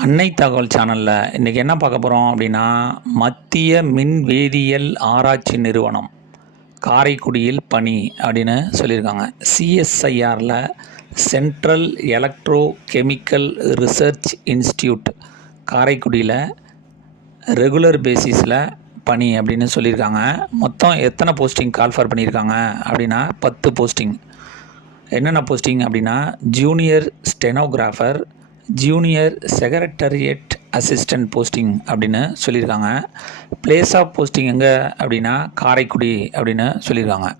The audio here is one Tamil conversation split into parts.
அன்னை தகவல் சேனலில் இன்றைக்கி என்ன பார்க்க போகிறோம் அப்படின்னா மத்திய மின் வேதியியல் ஆராய்ச்சி நிறுவனம் காரைக்குடியில் பணி அப்படின்னு சொல்லியிருக்காங்க. சிஎஸ்ஐஆரில் central electrochemical research institute காரைக்குடியில் ரெகுலர் பேசிஸில் பணி அப்படின்னு சொல்லியிருக்காங்க. மொத்தம் எத்தனை போஸ்டிங் கால்ஃபர் பண்ணியிருக்காங்க அப்படின்னா பத்து போஸ்டிங் என்னென்ன போஸ்டிங் அப்படின்னா junior stenographer junior secretariat assistant posting அப்படின்னு சொல்லியிருக்காங்க. பிளேஸ் ஆஃப் போஸ்டிங் எங்கே அப்படின்னா காரைக்குடி அப்படின்னு சொல்லியிருக்காங்க.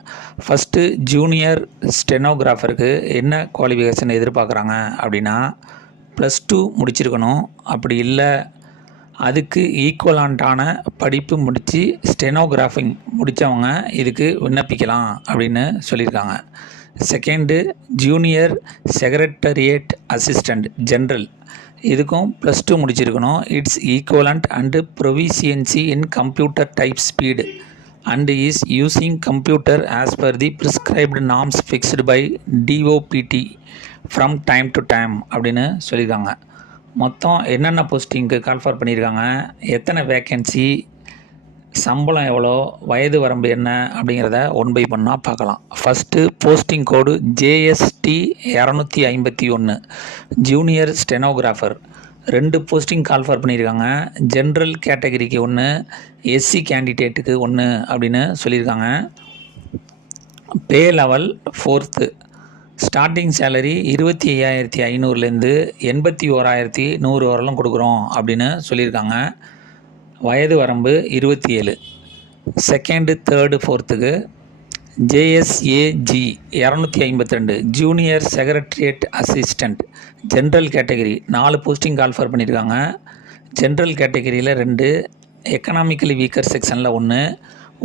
ஃபஸ்ட்டு ஜூனியர் ஸ்டெனோகிராஃபருக்கு என்ன குவாலிஃபிகேஷன் எதிர்பார்க்குறாங்க அப்படின்னா ப்ளஸ் டூ முடிச்சிருக்கணும். அப்படி இல்லை அதுக்கு ஈக்குவலான்ட்டான படிப்பு முடித்து ஸ்டெனோகிராஃபிங் முடித்தவங்க இதுக்கு விண்ணப்பிக்கலாம் அப்படின்னு சொல்லியிருக்காங்க. Second junior secretariat assistant general இதுக்கும் ப்ளஸ் டூ முடிச்சிருக்கணும். It's equivalent and proficiency in computer type speed and is using computer as per the prescribed norms fixed by DOPT from time to time அப்படின்னு சொல்லியிருக்காங்க. மொத்தம் என்னென்ன போஸ்டிங்க்கு கால்ஃபர் பண்ணியிருக்காங்க? எத்தனை வேக்கன்சி சம்பளம் எவ்வளோ வயது வரம்பு என்ன அப்படிங்கிறத ஒன் பை பண்ணால் பார்க்கலாம். ஃபஸ்ட்டு போஸ்டிங் கோடு ஜேஎஸ்டி இரநூத்தி ஐம்பத்தி ஒன்று ஜூனியர் ஸ்டெனோகிராஃபர் ரெண்டு போஸ்டிங் கால்ஃபர் பண்ணியிருக்காங்க. ஜென்ரல் கேட்டகரிக்கு ஒன்று எஸ்சி கேண்டிடேட்டுக்கு ஒன்று அப்படின்னு சொல்லியிருக்காங்க. Pay level fourth starting salary இருபத்தி ஐயாயிரத்தி ஐநூறுலேருந்து எண்பத்தி ஓராயிரத்தி நூறு வரலும் கொடுக்குறோம் அப்படின்னு சொல்லியிருக்காங்க. வயது வரம்பு இருபத்தி ஏழு. செகண்டு தேர்டு ஃபோர்த்துக்கு ஜேஎஸ்ஏஜி இரநூத்தி ஐம்பத்தி ரெண்டு. Junior secretariat assistant general category நாலு போஸ்டிங் கால்ஃபர் பண்ணியிருக்காங்க ஜென்ரல் கேட்டகரியில் ரெண்டு எக்கனாமிக்கலி வீக்கர் செக்ஷனில் ஒன்று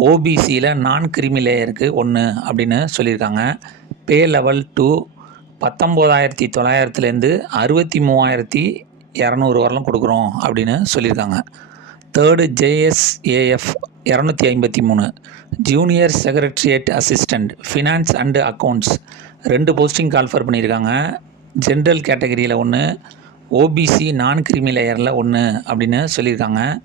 ஓபிசியில் நான் கிரிமி லேயருக்கு ஒன்று அப்படின்னு சொல்லியிருக்காங்க. பே லெவல் டூ பத்தொம்போதாயிரத்தி தொள்ளாயிரத்துலேருந்து அறுபத்தி மூவாயிரத்தி இரநூறு வரலாம் கொடுக்குறோம் அப்படின்னு சொல்லியிருக்காங்க. தேர்டு ஜேஎஸ்ஏஎஃப் இரநூத்தி ஐம்பத்தி மூணு junior secretariat assistant finance and accounts ரெண்டு போஸ்டிங் கால்ஃபர் பண்ணியிருக்காங்க. ஜென்ரல் கேட்டகரியில் ஒன்று ஓபிசி நான் கிரிமி லேயரில் ஒன்று அப்படின்னு சொல்லியிருக்காங்க.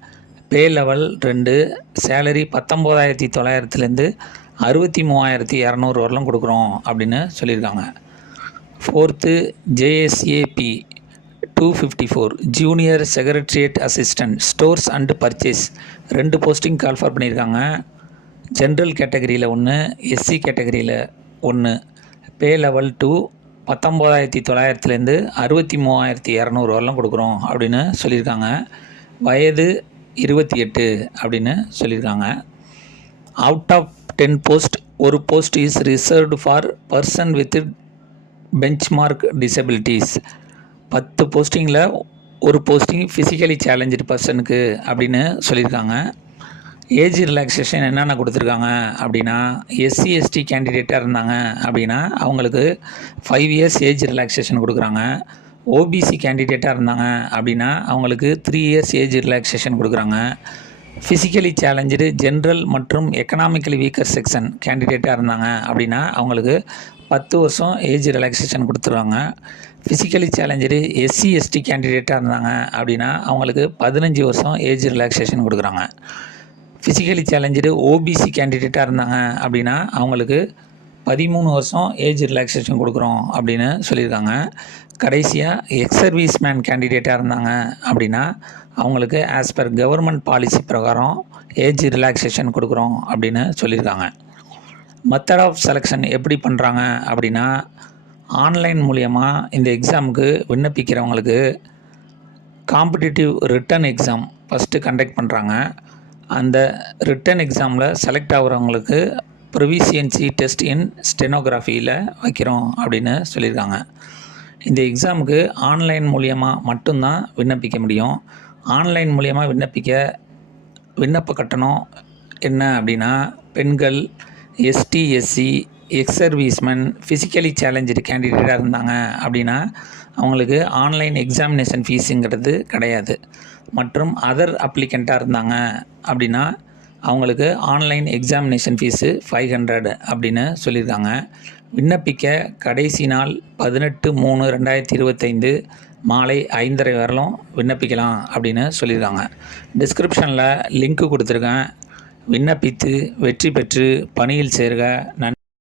பே லெவல் ரெண்டு சேலரி பத்தொம்போதாயிரத்தி தொள்ளாயிரத்துலேருந்து அறுபத்தி மூவாயிரத்தி இரநூறு வரலாம் கொடுக்குறோம் அப்படின்னு சொல்லியிருக்காங்க. Fourth JSAP two fifty four junior secretariat assistant stores and purchase ரெண்டு போஸ்டிங் கால்ஃபர் பண்ணியிருக்காங்க. ஜென்ரல் கேட்டகரியில் ஒன்று எஸ்சி கேட்டகரியில் ஒன்று பே லெவல் டூ பத்தொம்போதாயிரத்தி தொள்ளாயிரத்துலேருந்து அறுபத்தி மூவாயிரத்தி இரநூறு வரலாம் கொடுக்குறோம் அப்படின்னு சொல்லியிருக்காங்க. வயது இருபத்தி எட்டு அப்படின்னு சொல்லியிருக்காங்க. அவுட் ஆஃப் டென் போஸ்ட் ஒரு post is reserved for person with benchmark disabilities பத்து போஸ்டிங்கில் ஒரு போஸ்டிங் ஃபிசிக்கலி சேலஞ்சு பர்சனுக்கு அப்படின்னு சொல்லியிருக்காங்க. ஏஜ் ரிலாக்ஸேஷன் என்னென்ன கொடுத்துருக்காங்க அப்படின்னா எஸ்சி எஸ்டி கேண்டிடேட்டாக இருந்தாங்க அப்படின்னா அவங்களுக்கு ஃபைவ் இயர்ஸ் ஏஜ் ரிலாக்ஸேஷன் கொடுக்குறாங்க. ஓபிசி கேண்டிடேட்டாக இருந்தாங்க அப்படின்னா அவங்களுக்கு த்ரீ இயர்ஸ் ஏஜ் ரிலாக்ஸேஷன் கொடுக்குறாங்க. ஃபிசிக்கலி சேலஞ்சு ஜென்ரல் மற்றும் எக்கனாமிக்கலி வீக்கர் செக்ஷன் கேண்டிடேட்டாக இருந்தாங்க. அப்படின்னா அவங்களுக்கு பத்து வருஷம் ஏஜ் ரிலாக்ஸேஷன் கொடுத்துருவாங்க. ஃபிசிக்கலி சேலஞ்சரு எஸ்சி எஸ்டி கேண்டிடேட்டாக இருந்தாங்க. அப்படின்னா அவங்களுக்கு பதினஞ்சு வருஷம் ஏஜ் ரிலாக்ஸேஷன் கொடுக்குறாங்க. ஃபிசிக்கலி சேலஞ்சு ஓபிசி கேண்டிடேட்டாக இருந்தாங்க. அப்படின்னா அவங்களுக்கு பதிமூணு வருஷம் ஏஜ் ரிலாக்ஸேஷன் கொடுக்குறோம் அப்படின்னு சொல்லியிருக்காங்க. கடைசியாக எக்ஸ் சர்வீஸ் மேன் கேண்டிடேட்டாக இருந்தாங்க அப்படின்னா அவங்களுக்கு ஆஸ் பர் கவர்மெண்ட் பாலிசி பிரகாரம் ஏஜ் ரிலாக்ஸேஷன் கொடுக்குறோம் அப்படின்னு சொல்லியிருக்காங்க. மெத்தட் ஆஃப் செலெக்ஷன் எப்படி பண்ணுறாங்க அப்படின்னா ஆன்லைன் மூலியமாக இந்த எக்ஸாமுக்கு விண்ணப்பிக்கிறவங்களுக்கு competitive written exam first conduct பண்ணுறாங்க அந்த ரிட்டன் எக்ஸாமில் செலக்ட் ஆகிறவங்களுக்கு ப்ரொவிசியன்சி டெஸ்ட் இன் ஸ்டெனோகிராஃபியில் வைக்கிறோம் அப்படின்னு சொல்லியிருக்காங்க. இந்த எக்ஸாமுக்கு ஆன்லைன் மூலியமாக மட்டும்தான் விண்ணப்பிக்க முடியும். ஆன்லைன் மூலியமாக விண்ணப்பிக்க விண்ணப்ப கட்டணம் என்ன அப்படின்னா பெண்கள் ST SC ex servicemen physically challenged கேண்டிடேட்டாக இருந்தாங்க அப்படின்னா அவங்களுக்கு ஆன்லைன் எக்ஸாமினேஷன் ஃபீஸுங்கிறது கிடையாது. மற்றும் அதர் அப்ளிகண்ட்டாக இருந்தாங்க அப்படின்னா அவங்களுக்கு online examination fees five hundred அப்படின்னு சொல்லியிருக்காங்க. விண்ணப்பிக்க கடைசி நாள் பதினெட்டு மூணு ரெண்டாயிரத்தி இருபத்தைந்து மாலை ஐந்தரை வரலும் விண்ணப்பிக்கலாம் அப்படின்னு சொல்லியிருக்காங்க. டிஸ்கிரிப்ஷனில் லிங்க்கு கொடுத்துருக்கேன். விண்ணப்பித்து வெற்றி பெற்று பணியில் சேர்க. நன்